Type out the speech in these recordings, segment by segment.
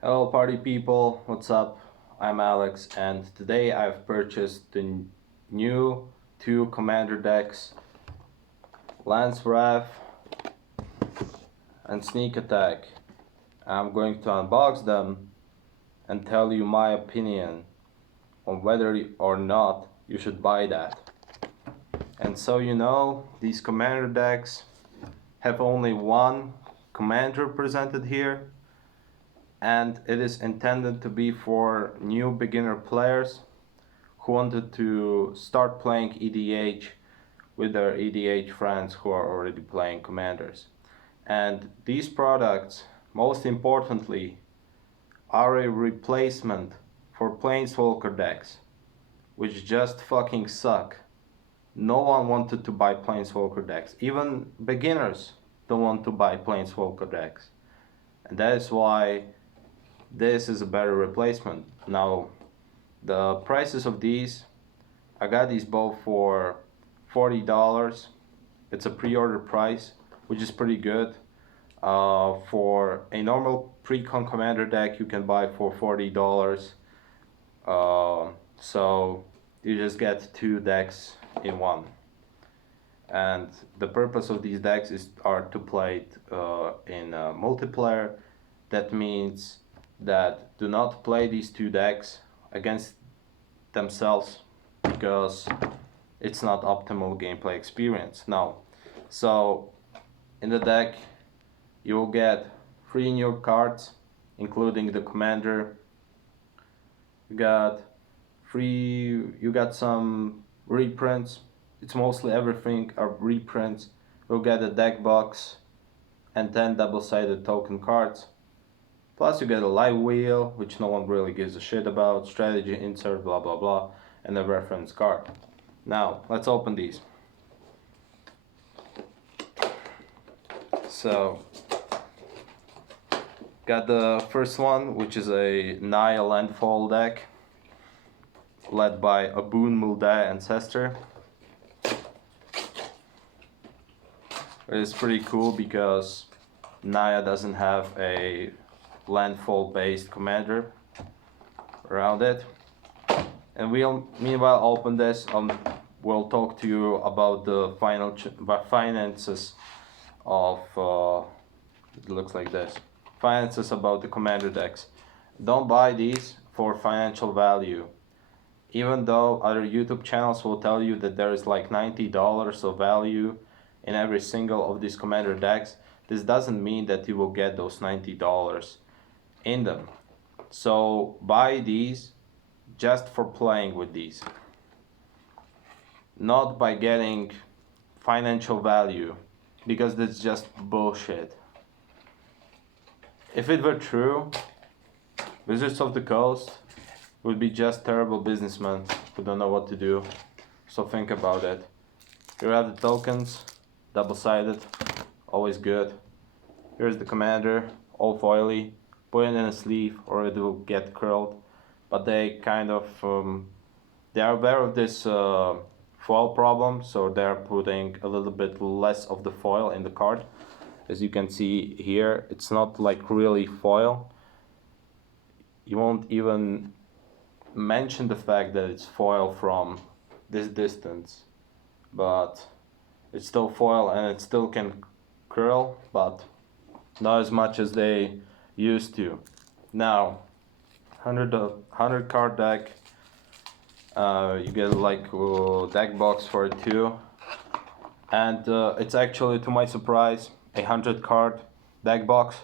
Hello party people, what's up? I'm Alex and today I've purchased the new two commander decks, Lance Wrath and Sneak Attack. I'm going to unbox them and tell you my opinion on whether or not you should buy that. And so you know, these commander decks have only one commander presented here, and it is intended to be for new beginner players who wanted to start playing EDH with their EDH friends who are already playing commanders. And these products, most importantly, are a replacement for Planeswalker decks, which just fucking suck. No one wanted to buy Planeswalker decks. Even beginners don't want to buy Planeswalker decks. And that is why this is a better replacement. Now, the prices of these, I got these both for $40. It's a pre-order price, which is pretty good. For a normal pre-con commander deck, you can buy for $40. So you just get two decks in one. And the purpose of these decks are to play it in multiplayer. That means that do not play these two decks against themselves because it's not optimal gameplay experience. Now, so in the deck you will get 3 new cards, including the commander. You got some reprints. It's mostly everything are reprints. You'll get a deck box and 10 double-sided token cards. Plus you get a live wheel, which no one really gives a shit about, strategy insert, blah blah blah, and a reference card. Now, let's open these. So, got the first one, which is a Naya Landfall deck, led by Aboon Muldaya Ancestor. It's pretty cool because Naya doesn't have a landfall based commander around it. And we'll meanwhile open this. We'll talk to you about the finances of it looks like this. Finances about the commander decks. Don't buy these for financial value. Even though other YouTube channels will tell you that there is like $90 of value in every single of these commander decks, this doesn't mean that you will get those $90 in them. So buy these just for playing with these, not by getting financial value, because that's just bullshit. If it were true, Wizards of the Coast would be just terrible businessmen who don't know what to do. So think about it. Here are the tokens, double-sided, always good. Here's the commander, all foily. Put it in a sleeve or it will get curled. But they kind of they are aware of this foil problem, so they're putting a little bit less of the foil in the card. As you can see here, it's not like really foil. You won't even mention the fact that it's foil from this distance, but it's still foil and it still can curl, but not as much as they used to. Now, 100 card deck. You get like a deck box for it too, and it's actually, to my surprise, a 100 card deck box,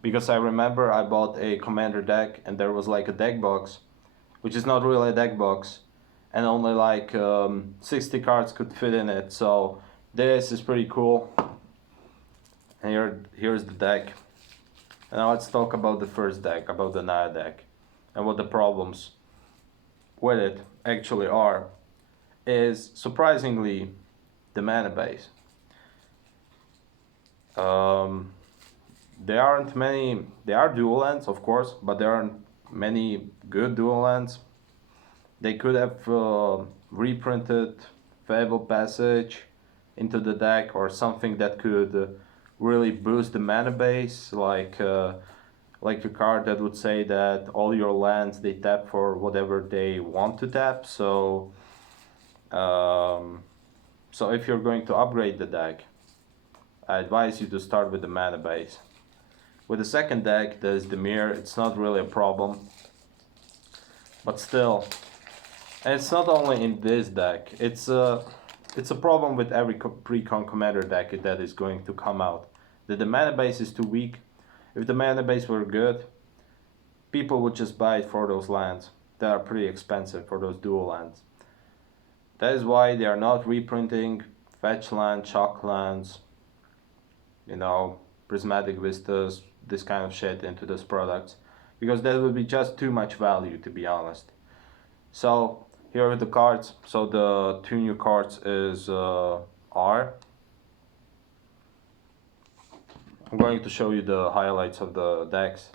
because I remember I bought a commander deck and there was like a deck box, which is not really a deck box, and only like 60 cards could fit in it. So this is pretty cool. And here's the deck. And now let's talk about the first deck, about the Naya deck, and what the problems with it actually are. Is surprisingly the mana base. There aren't many. There are dual lands, of course, but there aren't many good dual lands. They could have reprinted Fable Passage into the deck, or something that could really boost the mana base, like like a card that would say that all your lands they tap for whatever they want to tap. So so if you're going to upgrade the deck, I advise you to start with the mana base. With the second deck, there's the mirror. It's not really a problem, but still, and it's not only in this deck. It's a problem with every pre-con commander deck that is going to come out. That the mana base is too weak. If the mana base were good, people would just buy it for those lands that are pretty expensive, for those dual lands. That is why they are not reprinting fetch land, shock lands, you know, prismatic vistas, this kind of shit into those products, because that would be just too much value, to be honest. So here are the cards. So the two new cards is are. I'm going to show you the highlights of the decks.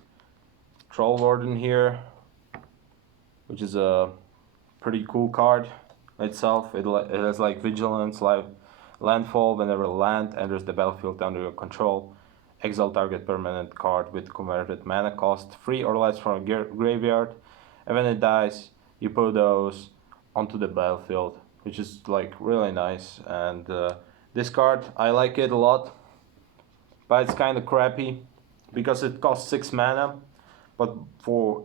Troll Warden here, which is a pretty cool card itself. It has like vigilance, like landfall. Whenever land enters the battlefield under your control, exile target permanent card with converted mana cost, 3 or less from a graveyard, and when it dies, you put those onto the battlefield, which is like really nice. And this card, I like it a lot, but it's kind of crappy because it costs 6 mana, but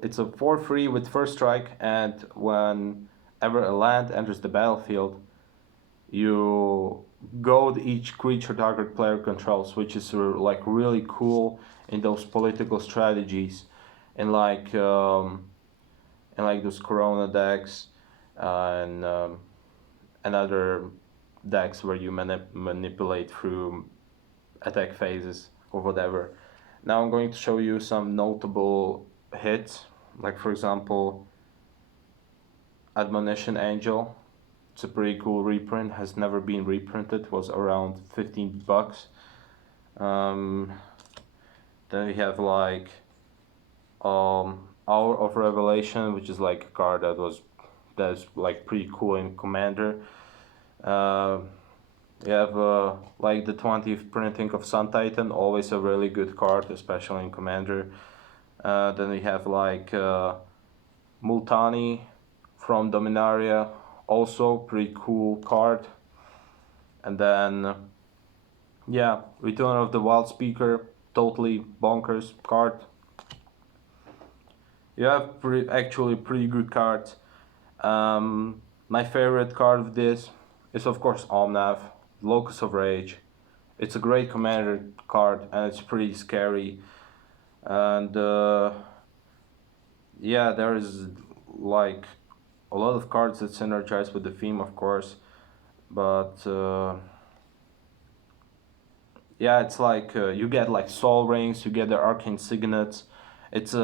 it's a 4/3 with first strike, and whenever a land enters the battlefield, you goad each creature target player controls, which is like really cool in those political strategies, and like those Corona decks and other decks where you manipulate through attack phases or whatever. Now I'm going to show you some notable hits, like for example, Admonition Angel. It's a pretty cool reprint, has never been reprinted, was around $15. Then we have like Hour of Revelation, which is like a card that's like pretty cool in Commander. We have like the 20th printing of Sun Titan, always a really good card, especially in Commander. Then we have like Multani from Dominaria, also pretty cool card. And then yeah, Return of the Wild Speaker, totally bonkers card. You have actually pretty good cards. My favorite card of this is of course Omnath, Locus of Rage. It's a great commander card and it's pretty scary. And yeah, there is like a lot of cards that synergize with the theme, of course, but yeah, it's like you get like Soul Rings, you get the Arcane Signets. It's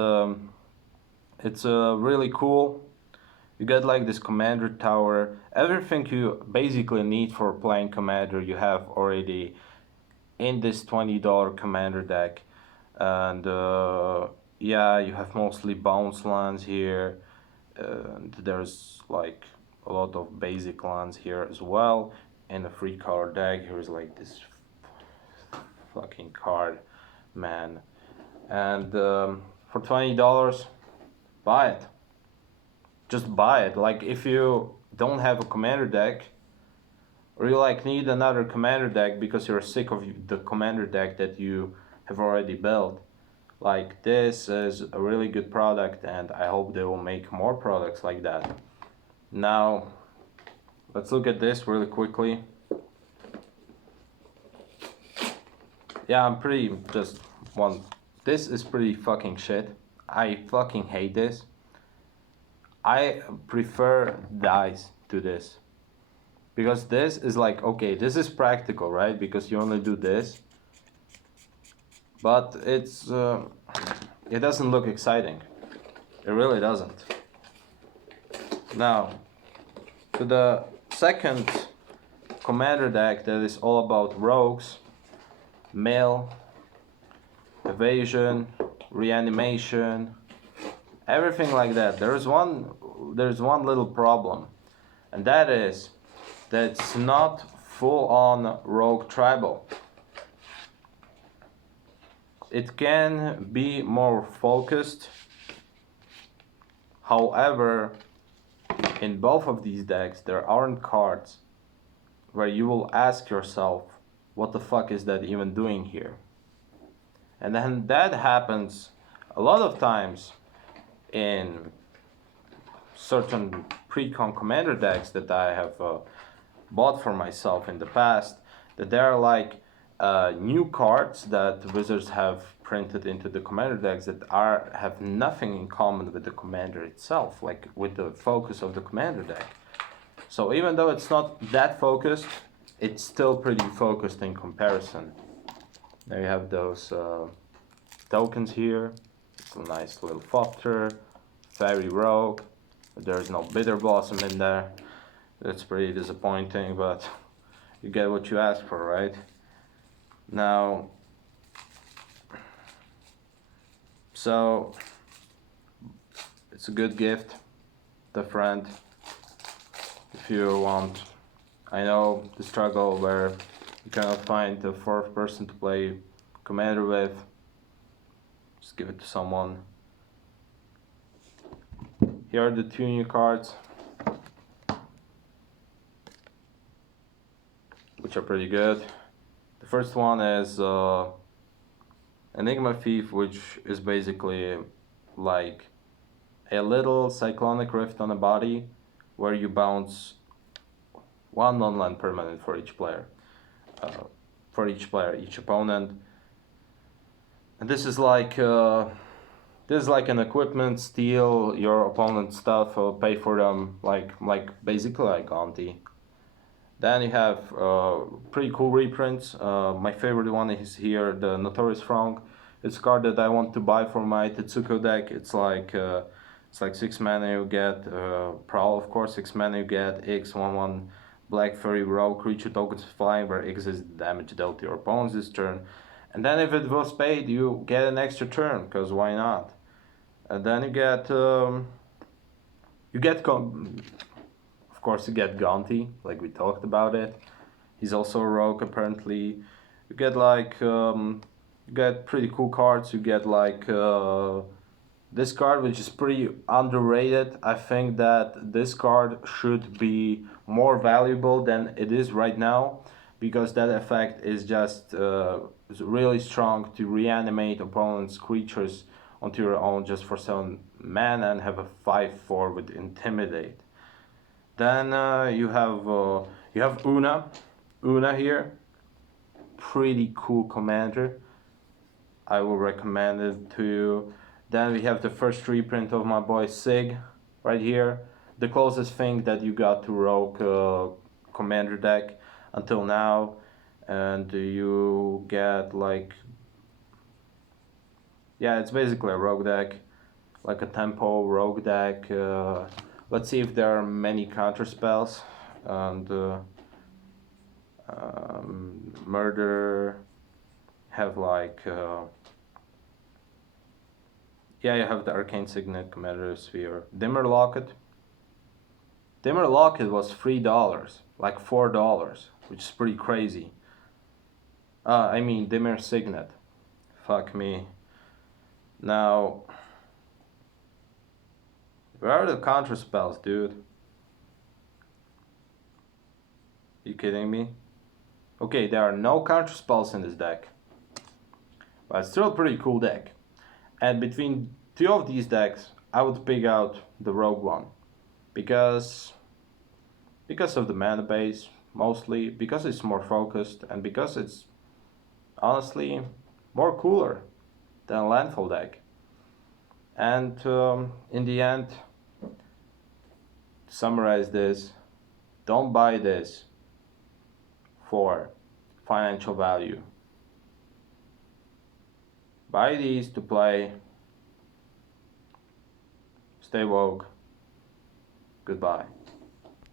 really cool. You get like this commander tower. Everything you basically need for playing commander you have already in this $20 commander deck. And yeah, you have mostly bounce lands here. And there's like a lot of basic lands here as well. In a 3-color deck, here's like this fucking card, man. And for $20, buy it. Just buy it. Like if you don't have a commander deck, or you like need another commander deck because you're sick of the commander deck that you have already built, like this is a really good product, and I hope they will make more products like that. Now let's look at this really quickly. Yeah, I'm pretty just one. This is pretty fucking shit. I fucking hate this. I prefer dice to this, because this is like, okay, this is practical, right? Because you only do this, but it's it doesn't look exciting. It really doesn't. Now to the second commander deck that is all about rogues, mail, evasion, reanimation, everything like that. There's one little problem, and that is that it's not full on rogue tribal. it can be more focused. However, in both of these decks, there aren't cards where you will ask yourself, what the fuck is that even doing here? And then that happens a lot of times in certain pre-con commander decks that I have bought for myself in the past, that there are like new cards that Wizards have printed into the commander decks that have nothing in common with the commander itself, like with the focus of the commander deck. So even though it's not that focused, it's still pretty focused in comparison. There you have those tokens here. It's a nice little Fopter, Fairy Rogue. There's no Bitter Blossom in there. That's pretty disappointing, but you get what you ask for, right? Now, so it's a good gift, the friend, if you want. I know the struggle where you cannot find the fourth person to play commander with. Just give it to someone. Here are the two new cards, which are pretty good. The first one is Enigma Thief, which is basically like a little Cyclonic Rift on a body where you bounce one non-land permanent for each player. Each opponent. And this is like an equipment, steal your opponent's stuff or pay for them, like basically like Auntie. Then you have pretty cool reprints. My favorite one is here, the Notorious Throng. It's a card that I want to buy for my Tetsuko deck. It's like 6 mana you get Prowl, of course. 6 mana you get X/1/1 Black Fairy Rogue creature tokens flying, where X is the damage dealt to your opponents this turn. And then if it was paid, you get an extra turn, because why not? And then you get of course you get Gonti, like we talked about it. He's also a rogue apparently. You get like you get pretty cool cards. You get like this card, which is pretty underrated. I think that this card should be more valuable than it is right now, because that effect is just is really strong to reanimate opponents' creatures onto your own just for 7 mana and have a 5/4 with Intimidate. Then you have Una here, pretty cool commander. I will recommend it to you. Then we have the first reprint of my boy Sig right here, the closest thing that you got to rogue commander deck until now, and you get like, yeah, it's basically a rogue deck, like a tempo rogue deck. Let's see if there are many counter spells. And murder, have like yeah, you have the Arcane Signet, Commander Sphere, Dimmer Locket. Dimmer Locket was $3, like $4, which is pretty crazy. I mean Dimmer Signet. Fuck me. Now, where are the counter spells, dude? You kidding me? Okay, there are no counter spells in this deck, but it's still a pretty cool deck. And between two of these decks, I would pick out the rogue one, because of the mana base, mostly because it's more focused, and because it's honestly more cooler than a landfall deck. And in the end, to summarize this, don't buy this for financial value. Buy these to play. Stay woke. Goodbye.